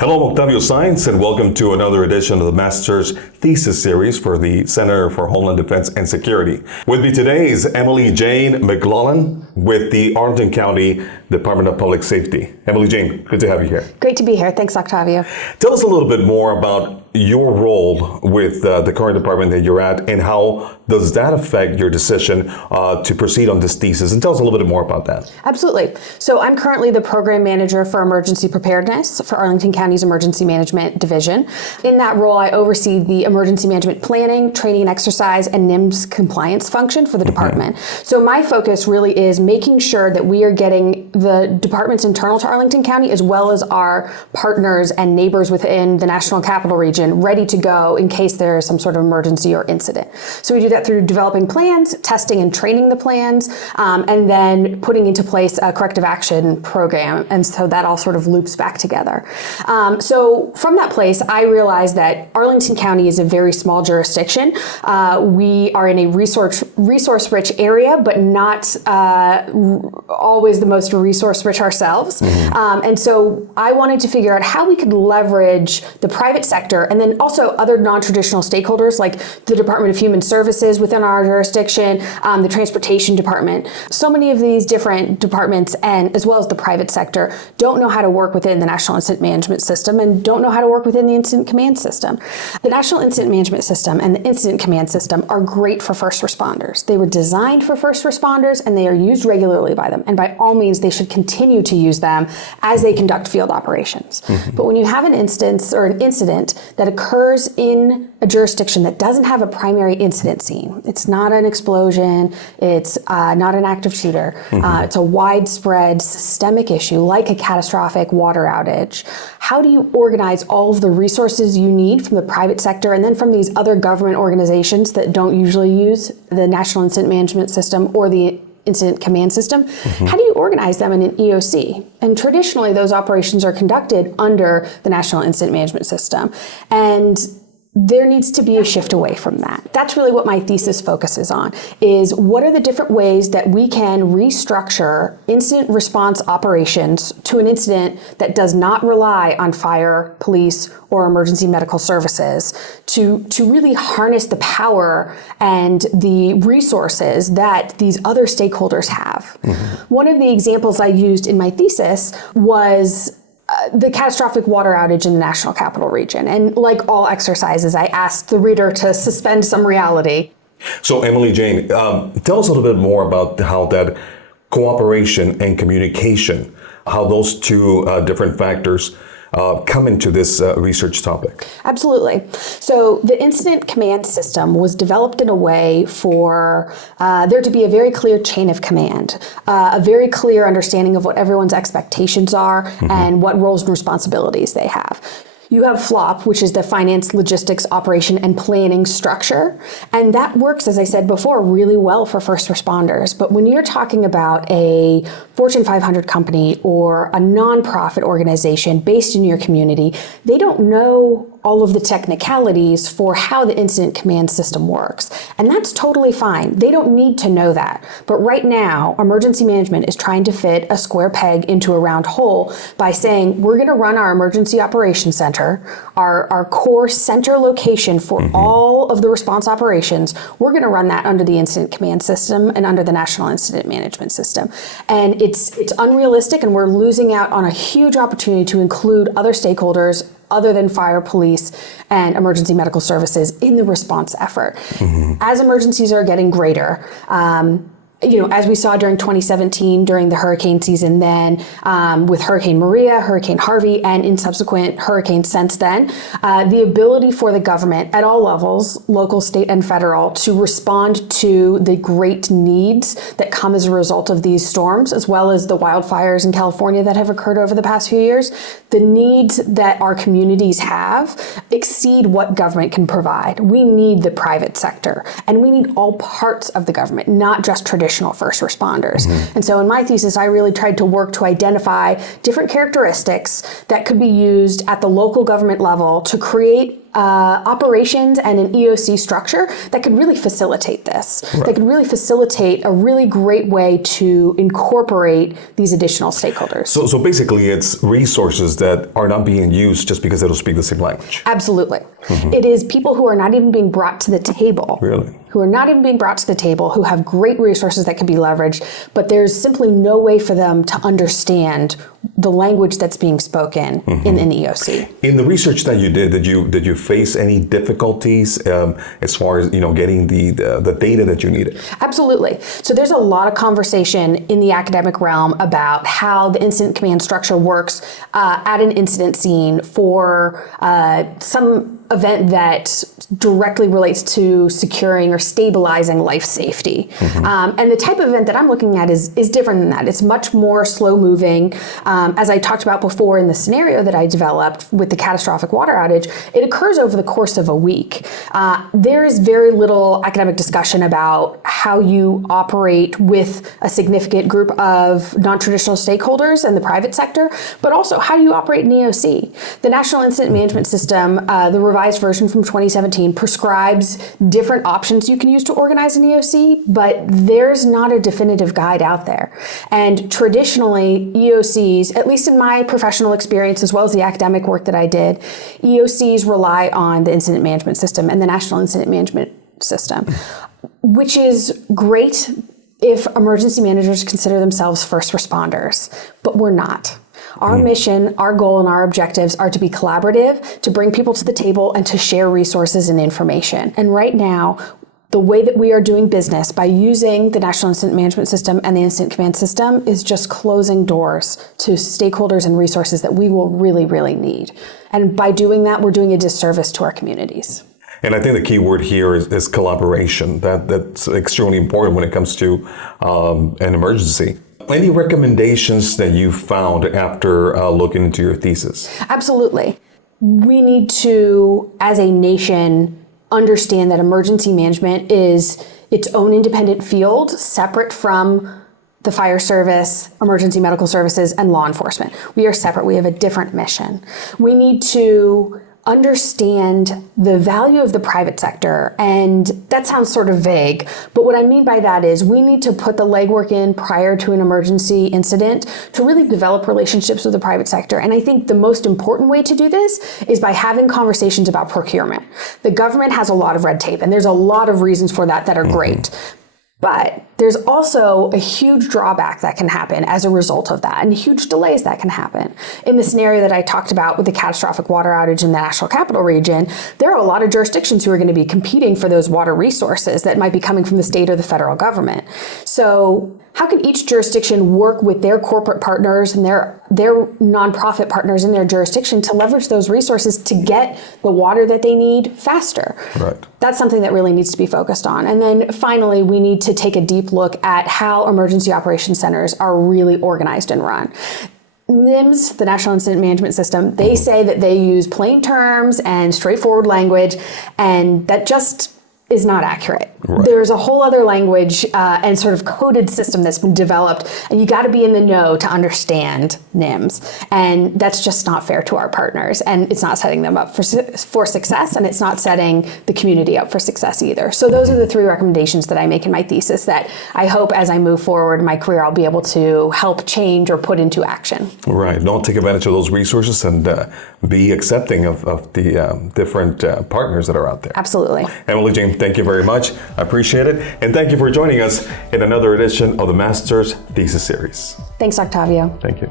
Hello, I'm Octavio Saenz, and welcome to another edition of the Master's Thesis Series for the Center for Homeland Defense and Security. With me today is EmilyJane McLoughlin with the Arlington County Department of Public Safety. EmilyJane, good to have you here. Great to be here. Thanks, Octavio. Tell us a little bit more about your role with the current department that you're at, and how does that affect your decision to proceed on this thesis? And tell us a little bit more about that. Absolutely. So I'm currently the Program Manager for Emergency Preparedness for Arlington County's Emergency Management Division. In that role, I oversee the emergency management planning, training and exercise, and NIMS compliance function for the department. So my focus really is making sure that we are getting the departments internal to Arlington County, as well as our partners and neighbors within the National Capital Region, ready to go in case there is some sort of emergency or incident. So we do that through developing plans, testing and training the plans, and then putting into place a corrective action program. And so that all sort of loops back together. So from that place, I realized that Arlington County is a very small jurisdiction. We are in a resource-rich area, but not always the most resource-rich ourselves. And so I wanted to figure out how we could leverage the private sector and then also other non-traditional stakeholders like the Department of Human Services within our jurisdiction, the Transportation Department. So many of these different departments, and as well as the private sector, don't know how to work within the National Incident Management System and don't know how to work within the Incident Command System. The National Incident Management System and the Incident Command System are great for first responders. They were designed for first responders and they are used regularly by them. And by all means, they should continue to use them as they conduct field operations. But when you have an instance or an incident that occurs in a jurisdiction that doesn't have a primary incident scene, it's not an explosion, it's not an active shooter, it's a widespread systemic issue like a catastrophic water outage. How do you organize all of the resources you need from the private sector and then from these other government organizations that don't usually use the National Incident Management System or the Incident Command System? How do you organize them in an EOC? And traditionally, those operations are conducted under the National Incident Management System. And there needs to be a shift away from that. That's really what my thesis focuses on, is what are the different ways that we can restructure incident response operations to an incident that does not rely on fire, police, or emergency medical services to really harness the power and the resources that these other stakeholders have. One of the examples I used in my thesis was the catastrophic water outage in the National Capital Region. And like all exercises, I asked the reader to suspend some reality. So EmilyJane, tell us a little bit more about how that cooperation and communication, how those two different factors come into this research topic. Absolutely. So the Incident Command System was developed in a way for there to be a very clear chain of command, a very clear understanding of what everyone's expectations are and what roles and responsibilities they have. You have FLOP, which is the Finance, Logistics, Operation, and Planning structure. And that works, as I said before, really well for first responders. But when you're talking about a Fortune 500 company or a nonprofit organization based in your community, they don't know all of the technicalities for how the Incident Command System works. And that's totally fine. They don't need to know that. But right now, emergency management is trying to fit a square peg into a round hole by saying, we're going to run our Emergency Operations Center, our core center location for all of the response operations. We're going to run that under the Incident Command System and under the National Incident Management System. And it's unrealistic, and we're losing out on a huge opportunity to include other stakeholders other than fire, police, and emergency medical services in the response effort. As emergencies are getting greater, as we saw during 2017, during the hurricane season then, with Hurricane Maria, Hurricane Harvey, and in subsequent hurricanes since then, the ability for the government at all levels, local, state, and federal, to respond to the great needs that come as a result of these storms, as well as the wildfires in California that have occurred over the past few years, the needs that our communities have exceed what government can provide. We need the private sector, and we need all parts of the government, not just traditional first responders. And so in my thesis, I really tried to work to identify different characteristics that could be used at the local government level to create operations and an EOC structure that could really facilitate this. Right. That could really facilitate a really great way to incorporate these additional stakeholders. So basically it's resources that are not being used just because they don't speak the same language. Absolutely. Mm-hmm. It is people who are not even being brought to the table. Really? Who are not even being brought to the table, who have great resources that can be leveraged, but there's simply no way for them to understand the language that's being spoken in an EOC. In the research that you did you face any difficulties as far as getting the data that you needed? Absolutely. So there's a lot of conversation in the academic realm about how the incident command structure works at an incident scene for some event that directly relates to securing or stabilizing life safety. And the type of event that I'm looking at is different than that. It's much more slow moving. As I talked about before in the scenario that I developed with the catastrophic water outage, it occurs over the course of a week. There is very little academic discussion about how you operate with a significant group of non-traditional stakeholders in the private sector, but also how do you operate in EOC? The National Incident Management System, the revised version from 2017, prescribes different options you can use to organize an EOC, but there's not a definitive guide out there. And traditionally, EOCs, at least in my professional experience as well as the academic work that I did, EOCs rely on the incident management system and the National Incident Management System, which is great if emergency managers consider themselves first responders, but we're not. Our mission, our goal, and our objectives are to be collaborative, to bring people to the table, and to share resources and information. And right now, the way that we are doing business by using the National Incident Management System and the Incident Command System is just closing doors to stakeholders and resources that we will really, really need. And by doing that, we're doing a disservice to our communities. And I think the key word here is collaboration. That's extremely important when it comes to an emergency. Any recommendations that you found after looking into your thesis? Absolutely. We need to, as a nation, understand that emergency management is its own independent field, separate from the fire service, emergency medical services, and law enforcement. We are separate. We have a different mission. We need to understand the value of the private sector, and that sounds sort of vague, but what I mean by that is we need to put the legwork in prior to an emergency incident to really develop relationships with the private sector. And I think the most important way to do this is by having conversations about procurement. The government has a lot of red tape, and there's a lot of reasons for that are great. But there's also a huge drawback that can happen as a result of that, and huge delays that can happen. In the scenario that I talked about with the catastrophic water outage in the National Capital Region, there are a lot of jurisdictions who are going to be competing for those water resources that might be coming from the state or the federal government. So how can each jurisdiction work with their corporate partners and their nonprofit partners in their jurisdiction to leverage those resources to get the water that they need faster? Right. That's something that really needs to be focused on. And then finally, we need to take a deep look at how emergency operations centers are really organized and run. NIMS, the National Incident Management System, they say that they use plain terms and straightforward language, and that just is not accurate. Right. There's a whole other language and sort of coded system that's been developed, and you got to be in the know to understand NIMS. And that's just not fair to our partners, and it's not setting them up for success, and it's not setting the community up for success either. So those are the three recommendations that I make in my thesis that I hope as I move forward in my career, I'll be able to help change or put into action. Right. Don't take advantage of those resources and be accepting of the different partners that are out there. Absolutely. EmilyJane, thank you very much. I appreciate it. And thank you for joining us in another edition of the Master's Thesis Series. Thanks, Octavio. Thank you.